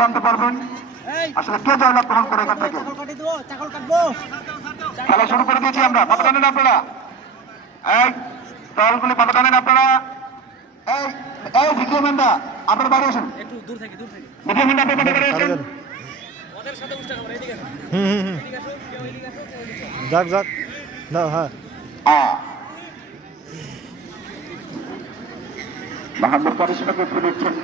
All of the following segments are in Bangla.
জানতে পারবেন আসলে কে জয়লাভ গ্রহণ করে এখান থেকে। খেলা শুরু করে দিয়েছি আমরা। পাতা টানেন আপনারা, এই দলগুলি পাতা টানেন আপনারা। এই এই দ্বিতীয় মেন্ডা আপনার বাড়ি আসেন, দ্বিতীয় মেন্ডা আপনার বাড়ি আসেন। যাক যাক না, হ্যাঁ বাহাদুর কারিশমাকে একটু দেখছেন,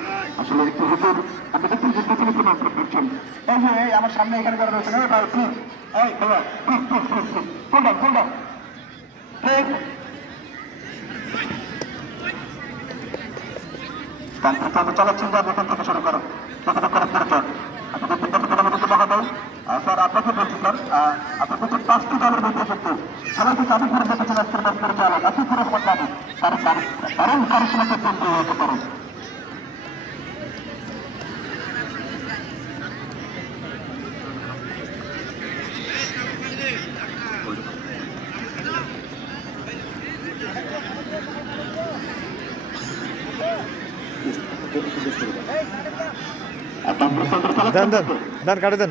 আসলে একটু হুজুর আপনি একটু হুজুর একটু মাফ করছেন। এই যে এই আমার সামনে এখানে যারা রয়েছেন, এই ভাই প্লিজ, এই ভাইয়া please please please please full down full down please. তারপর চালাচ্ছেন যে এখান থেকে শুরু করো, যতটা খরচ করেছেন আপনাদের প্রত্যেকটা মধ্যে দেখা দেয়। স্যার আপনাকে বলছি স্যার, আপনার প্রত্যেক 5টি দলের মধ্যে কিন্তু সবাইকে চাবি করে দেখেছেন আজকের ম্যাচ পরিচালক আসিফুর রহমান বাবু, কারণ কারিশমাকে কিন্তু হতে পারেন। দেন দেন দেন কাটে দেন।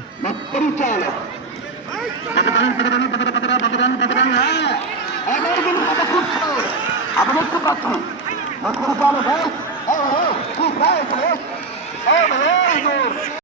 আপনাদের